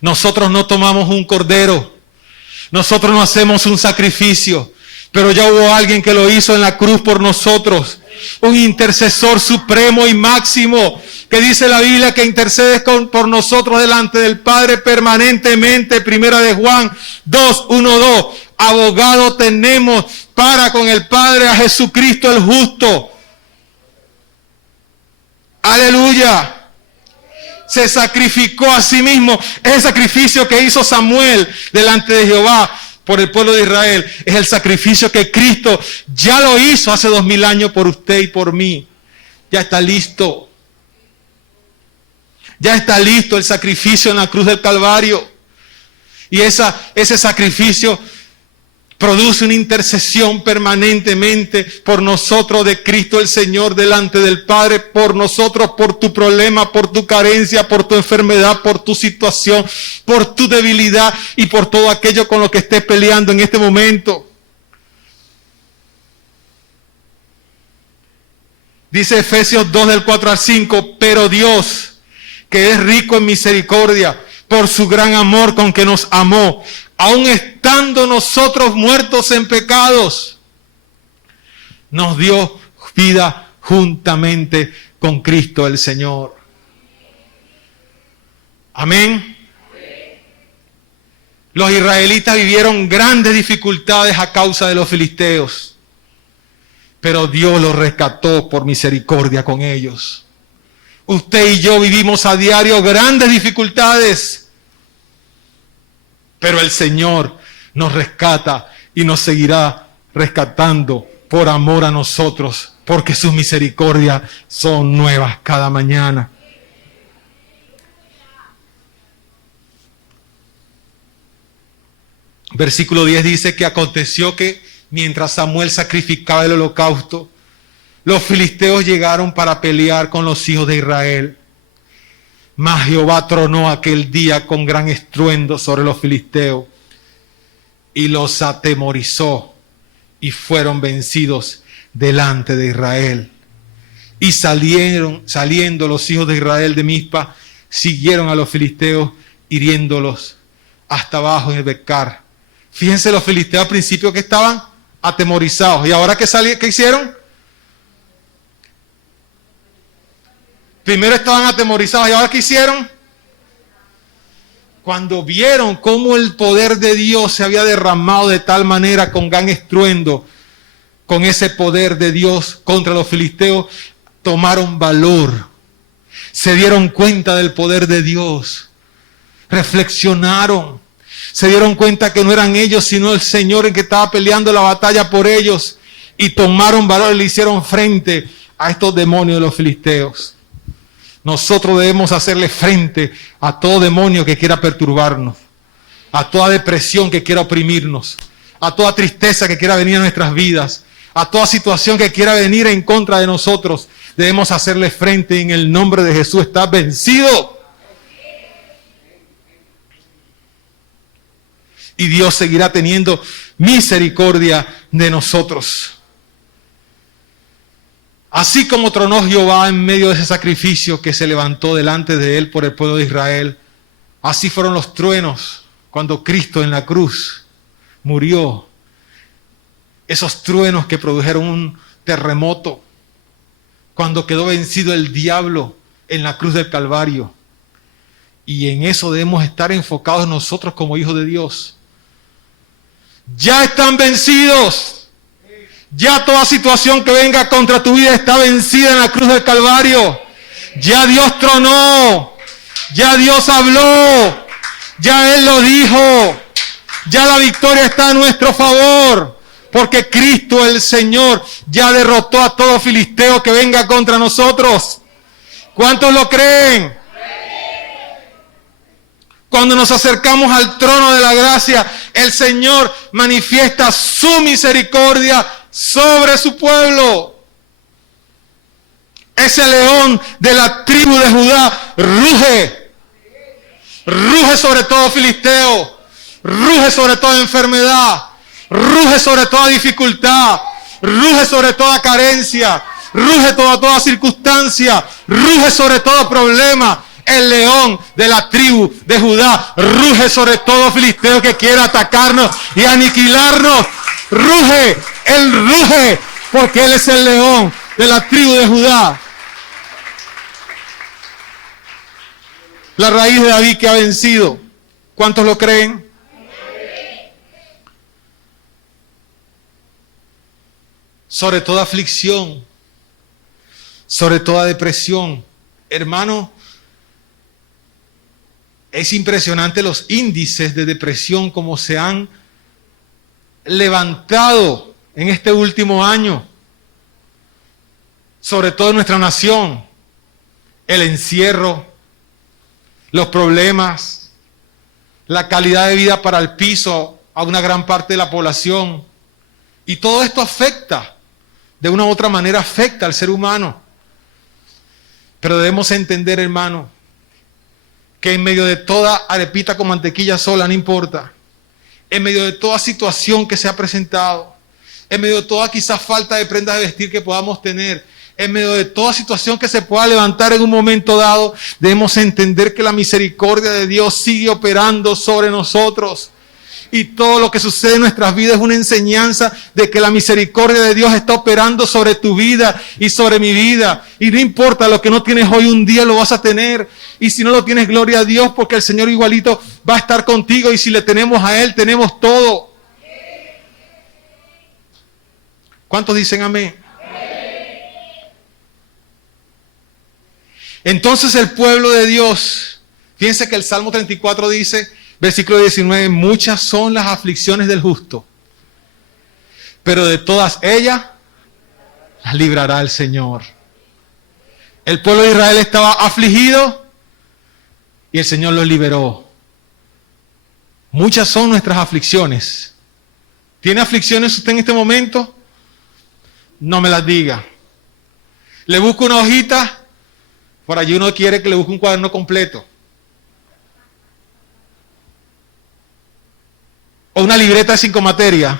Nosotros no tomamos un cordero. Nosotros no hacemos un sacrificio. Pero ya hubo alguien que lo hizo en la cruz por nosotros. Un intercesor supremo y máximo, que dice la Biblia que intercede por nosotros delante del Padre permanentemente. Primera de Juan 2:1-2. Abogado tenemos para con el Padre, a Jesucristo el justo. Aleluya. Se sacrificó a sí mismo. Ese sacrificio que hizo Samuel delante de Jehová por el pueblo de Israel es el sacrificio que Cristo ya lo hizo hace 2000 años por usted y por mí. Ya está listo. Ya está listo el sacrificio en la cruz del Calvario. Y ese sacrificio produce una intercesión permanentemente por nosotros de Cristo el Señor delante del Padre, por nosotros, por tu problema, por tu carencia, por tu enfermedad, por tu situación, por tu debilidad y por todo aquello con lo que estés peleando en este momento. Dice Efesios 2:4-5, pero Dios, que es rico en misericordia, por su gran amor con que nos amó, aun estando nosotros muertos en pecados, nos dio vida juntamente con Cristo el Señor. Amén. Los israelitas vivieron grandes dificultades a causa de los filisteos, pero Dios los rescató por misericordia con ellos. Usted y yo vivimos a diario grandes dificultades, pero el Señor nos rescata y nos seguirá rescatando por amor a nosotros, porque sus misericordias son nuevas cada mañana. Versículo 10 dice que aconteció que Mientras Samuel sacrificaba el holocausto, los filisteos llegaron para pelear con los hijos de Israel. Mas Jehová tronó aquel día con gran estruendo sobre los filisteos y los atemorizó, y fueron vencidos delante de Israel. Y saliendo los hijos de Israel de Mizpa, siguieron a los filisteos, hiriéndolos hasta abajo en el Becar. Fíjense, los filisteos al principio que estaban atemorizados. ¿Y ahora qué hicieron? Primero estaban atemorizados, ¿y ahora qué hicieron? Cuando vieron cómo el poder de Dios se había derramado de tal manera con gran estruendo, con ese poder de Dios contra los filisteos, tomaron valor, se dieron cuenta del poder de Dios, reflexionaron, se dieron cuenta que no eran ellos, sino el Señor el que estaba peleando la batalla por ellos, y tomaron valor y le hicieron frente a estos demonios de los filisteos. Nosotros debemos hacerle frente a todo demonio que quiera perturbarnos, a toda depresión que quiera oprimirnos, a toda tristeza que quiera venir a nuestras vidas, a toda situación que quiera venir en contra de nosotros. Debemos hacerle frente en el nombre de Jesús. Está vencido. Y Dios seguirá teniendo misericordia de nosotros. Así como tronó Jehová en medio de ese sacrificio que se levantó delante de él por el pueblo de Israel, así fueron los truenos cuando Cristo en la cruz murió. Esos truenos que produjeron un terremoto, cuando quedó vencido el diablo en la cruz del Calvario. Y en eso debemos estar enfocados nosotros como hijos de Dios. Ya están vencidos. Ya toda situación que venga contra tu vida está vencida en la cruz del Calvario. Ya Dios tronó. Ya Dios habló. Ya Él lo dijo. Ya la victoria está a nuestro favor. Porque Cristo el Señor ya derrotó a todo filisteo que venga contra nosotros. ¿Cuántos lo creen? Cuando nos acercamos al trono de la gracia, el Señor manifiesta su misericordia sobre su pueblo. Ese león de la tribu de Judá ruge. Ruge sobre todo filisteo. Ruge sobre toda enfermedad. Ruge sobre toda dificultad. Ruge sobre toda carencia. Ruge sobre toda circunstancia. Ruge sobre todo problema. El león de la tribu de Judá ruge sobre todo filisteo que quiera atacarnos y aniquilarnos. Ruge, Él ruge, porque Él es el león de la tribu de Judá. La raíz de David que ha vencido. ¿Cuántos lo creen? Sobre toda aflicción, sobre toda depresión. Hermano, es impresionante los índices de depresión como se han levantado en este último año, sobre todo en nuestra nación. El encierro, los problemas, la calidad de vida para el piso a una gran parte de la población. Y todo esto afecta, de una u otra manera afecta al ser humano. Pero debemos entender, hermano, que en medio de toda arepita con mantequilla sola, no importa, en medio de toda situación que se ha presentado, en medio de toda quizás falta de prendas de vestir que podamos tener, en medio de toda situación que se pueda levantar en un momento dado, debemos entender que la misericordia de Dios sigue operando sobre nosotros. Y todo lo que sucede en nuestras vidas es una enseñanza de que la misericordia de Dios está operando sobre tu vida y sobre mi vida. Y no importa lo que no tienes hoy, un día lo vas a tener. Y si no lo tienes, gloria a Dios, porque el Señor igualito va a estar contigo. Y si le tenemos a Él, tenemos todo. ¿Cuántos dicen amén? Entonces el pueblo de Dios, fíjense que el Salmo 34 dice, versículo 19, muchas son las aflicciones del justo, pero de todas ellas las librará el Señor. El pueblo de Israel estaba afligido y el Señor los liberó. Muchas son nuestras aflicciones, ¿Tiene aflicciones usted en este momento? No me las diga. ¿Le busco una hojita? Por allí uno quiere que le busque un cuaderno completo. O una libreta de 5 materias.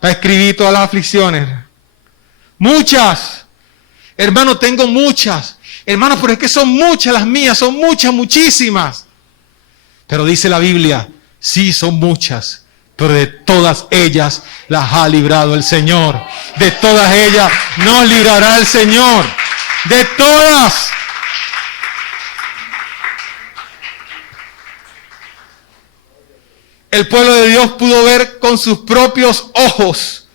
Para escribir todas las aflicciones. Muchas. Hermano, tengo muchas. Hermano, pero es que son muchas las mías. Son muchas, muchísimas. Pero dice la Biblia, sí son muchas. Pero de todas ellas las ha librado el Señor. De todas ellas nos librará el Señor. De todas. El pueblo de Dios pudo ver con sus propios ojos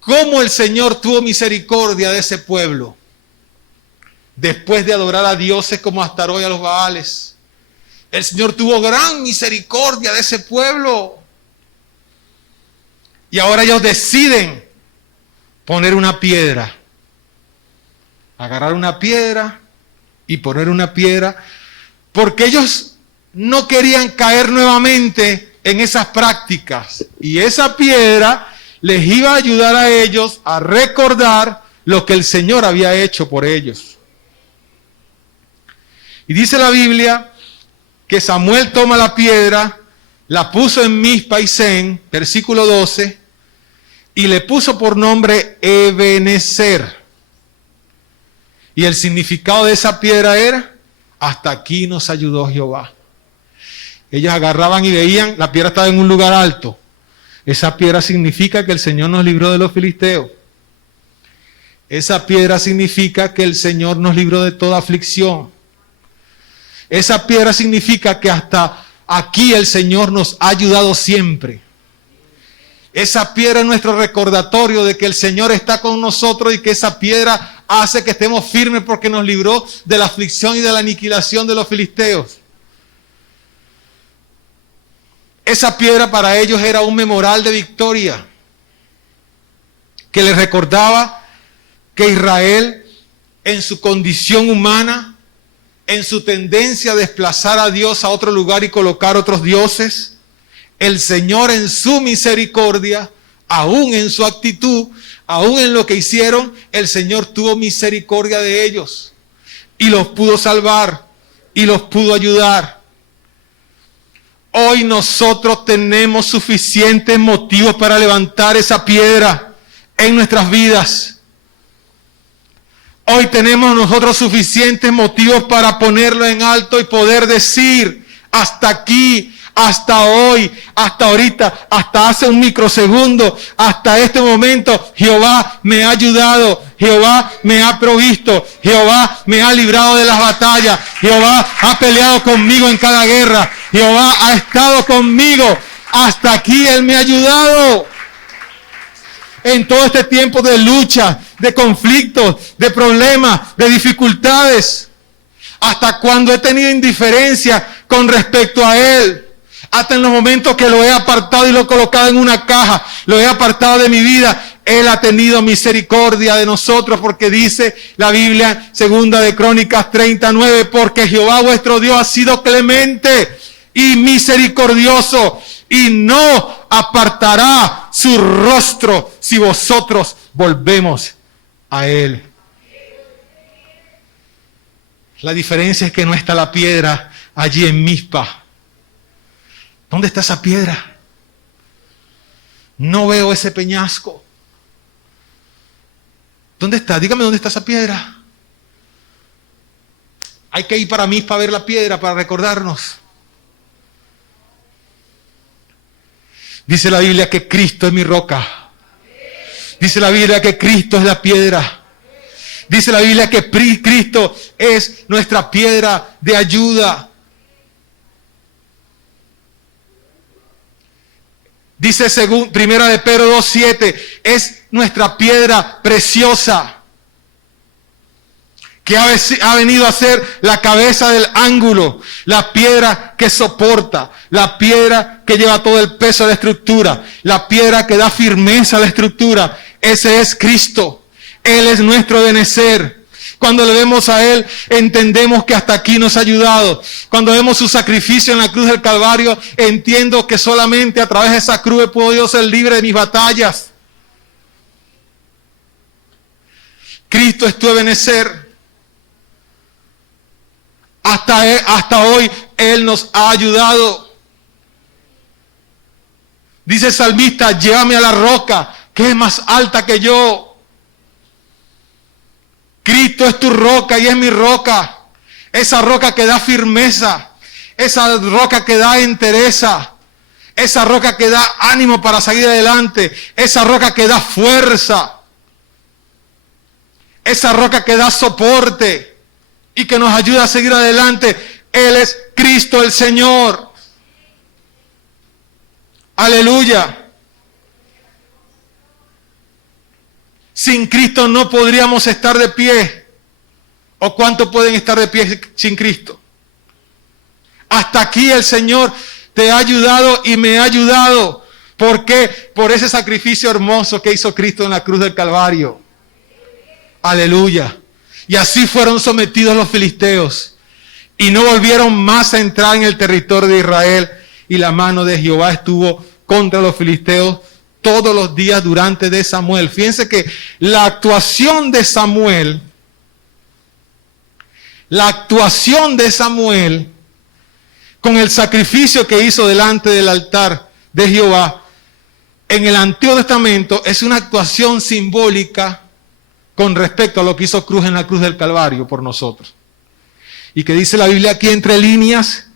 cómo el Señor tuvo misericordia de ese pueblo. Después de adorar a dioses como Astaroth y a los Baales, el Señor tuvo gran misericordia de ese pueblo. Y ahora ellos deciden poner una piedra. Agarrar una piedra y poner una piedra. Porque ellos no querían caer nuevamente en esas prácticas. Y esa piedra les iba a ayudar a ellos a recordar lo que el Señor había hecho por ellos. Y dice la Biblia que Samuel toma la piedra, la puso en Mizpa y Sen, versículo 12, y le puso por nombre Ebenezer. Y el significado de esa piedra era, hasta aquí nos ayudó Jehová. Ellos agarraban y veían, la piedra estaba en un lugar alto. Esa piedra significa que el Señor nos libró de los filisteos. Esa piedra significa que el Señor nos libró de toda aflicción. Esa piedra significa que hasta aquí el Señor nos ha ayudado siempre. Esa piedra es nuestro recordatorio de que el Señor está con nosotros y que esa piedra hace que estemos firmes porque nos libró de la aflicción y de la aniquilación de los filisteos. Esa piedra para ellos era un memorial de victoria que les recordaba que Israel, en su condición humana, en su tendencia a desplazar a Dios a otro lugar y colocar otros dioses, el Señor en su misericordia, aún en su actitud, aún en lo que hicieron, el Señor tuvo misericordia de ellos y los pudo salvar y los pudo ayudar. Hoy nosotros tenemos suficientes motivos para levantar esa piedra en nuestras vidas. Hoy tenemos nosotros suficientes motivos para ponerlo en alto y poder decir, hasta aquí, hasta hoy, hasta ahorita, hasta hace un microsegundo, hasta este momento, Jehová me ha ayudado, Jehová me ha provisto, Jehová me ha librado de las batallas, Jehová ha peleado conmigo en cada guerra, Jehová ha estado conmigo, hasta aquí Él me ha ayudado. En todo este tiempo de lucha, de conflictos, de problemas, de dificultades, hasta cuando he tenido indiferencia con respecto a Él, hasta en los momentos que lo he apartado y lo he colocado en una caja, lo he apartado de mi vida, Él ha tenido misericordia de nosotros, porque dice la Biblia, segunda de Crónicas 39, porque Jehová vuestro Dios ha sido clemente y misericordioso, y no apartará su rostro si vosotros volvemos a Él. La diferencia es que no está la piedra allí en Mizpa. ¿Dónde está esa piedra? No veo ese peñasco. ¿Dónde está? Dígame dónde está esa piedra. Hay que ir para Mizpa a ver la piedra para recordarnos. Dice la Biblia que Cristo es mi roca. Dice la Biblia que Cristo es la piedra. Dice la Biblia que Cristo es nuestra piedra de ayuda. Dice según Primera de Pedro 2:7, es nuestra piedra preciosa, que ha venido a ser la cabeza del ángulo, la piedra que soporta, la piedra que lleva todo el peso de la estructura, la piedra que da firmeza a la estructura. Ese es Cristo. Él es nuestro Ebenezer. Cuando le vemos a Él, entendemos que hasta aquí nos ha ayudado. Cuando vemos su sacrificio en la cruz del Calvario, entiendo que solamente a través de esa cruz he podido ser libre de mis batallas. Cristo es tu Ebenezer. Hasta hoy Él nos ha ayudado. Dice el salmista, llévame a la roca que es más alta que yo. Cristo es tu roca y es mi roca. Esa roca que da firmeza. Esa roca que da entereza. Esa roca que da ánimo para seguir adelante. Esa roca que da fuerza. Esa roca que da soporte y que nos ayuda a seguir adelante. Él es Cristo el Señor. Aleluya. Sin Cristo no podríamos estar de pie. ¿O cuántos pueden estar de pie sin Cristo? Hasta aquí el Señor te ha ayudado y me ha ayudado. ¿Por qué? Por ese sacrificio hermoso que hizo Cristo en la cruz del Calvario. Aleluya. Y así fueron sometidos los filisteos. Y no volvieron más a entrar en el territorio de Israel. Y la mano de Jehová estuvo contra los filisteos todos los días durante de Samuel. Fíjense que la actuación de Samuel con el sacrificio que hizo delante del altar de Jehová en el Antiguo Testamento es una actuación simbólica con respecto a lo que hizo Cruz en la cruz del Calvario por nosotros. Y que dice la Biblia aquí entre líneas,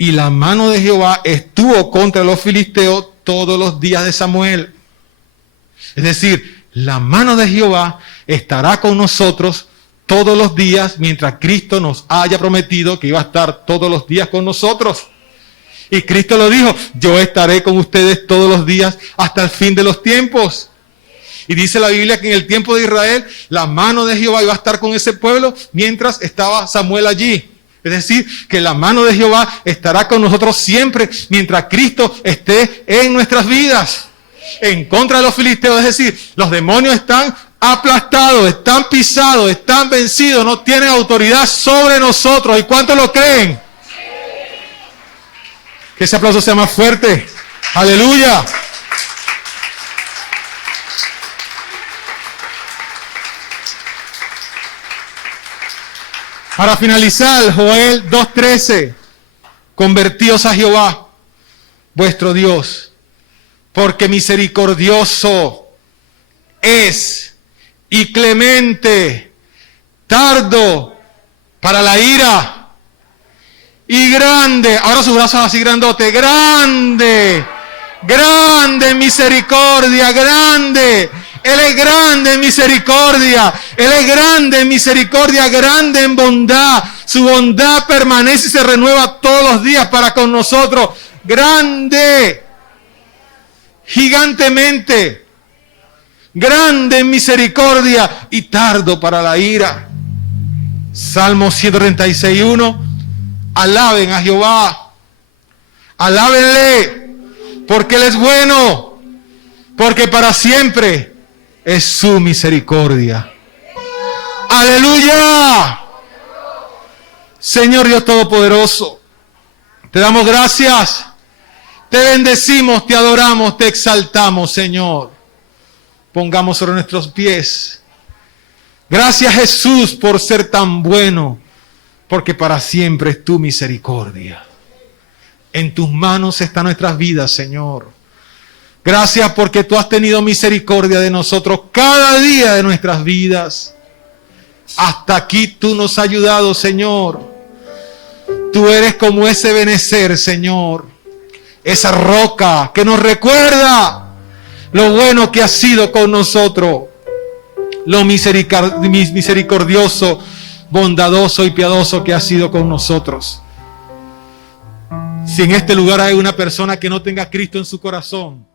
y la mano de Jehová estuvo contra los filisteos todos los días de Samuel. Es decir, la mano de Jehová estará con nosotros todos los días mientras Cristo nos haya prometido que iba a estar todos los días con nosotros. Y Cristo lo dijo, yo estaré con ustedes todos los días hasta el fin de los tiempos. Y dice la Biblia que en el tiempo de Israel, la mano de Jehová iba a estar con ese pueblo mientras estaba Samuel allí. Es decir, que la mano de Jehová estará con nosotros siempre mientras Cristo esté en nuestras vidas. En contra de los filisteos, es decir, los demonios están aplastados, están pisados, están vencidos, no tienen autoridad sobre nosotros. ¿Y cuántos lo creen? Que ese aplauso sea más fuerte. Aleluya. Para finalizar, Joel 2:13, convertíos a Jehová, vuestro Dios, porque misericordioso es y clemente, tardo para la ira y grande, ahora sus brazos así grandote, grande en misericordia, grande. Él es grande en misericordia. Él es grande en misericordia, grande en bondad. Su bondad permanece y se renueva todos los días para con nosotros. Grande, gigantemente, grande en misericordia y tardo para la ira. Salmo 136:1. Alaben a Jehová. Alábenle, porque Él es bueno, porque para siempre es su misericordia. ¡Aleluya! Señor Dios Todopoderoso, te damos gracias, te bendecimos, te adoramos, te exaltamos, Señor. Pongamos sobre nuestros pies. Gracias, Jesús, por ser tan bueno, porque para siempre es tu misericordia. En tus manos están nuestras vidas, Señor. Gracias porque tú has tenido misericordia de nosotros cada día de nuestras vidas. Hasta aquí tú nos has ayudado, Señor. Tú eres como ese Ebenezer, Señor. Esa roca que nos recuerda lo bueno que has sido con nosotros. Lo misericordioso, bondadoso y piadoso que has sido con nosotros. Si en este lugar hay una persona que no tenga a Cristo en su corazón,